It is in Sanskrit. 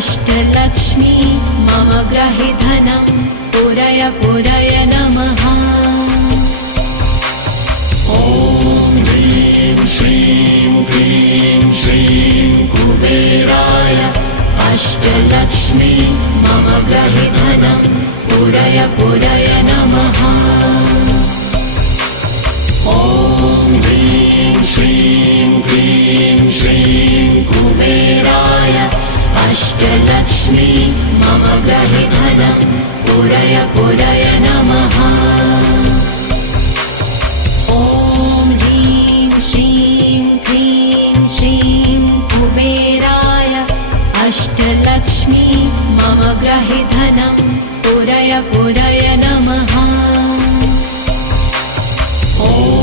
अष्टलक्ष्मी मम ग्रहे धनं पुरय पुरय नमः। ॐ ह्रीं श्रीं क्लीं श्रीं कुबेराय अष्टलक्ष्मी मम ग्रहे धनं पुरय पुरय नमः। ॐ ह्रीं श्रीं क्लीं श्रीं कुबेराय अष्टलक्ष्मी मम ग्रहे धनं पुरय पुरय नमः। ॐ ह्रीं श्रीं क्लीं श्रीं कुबेराय अष्टलक्ष्मी मम ग्रहे धनं पुरय पुरय नमः।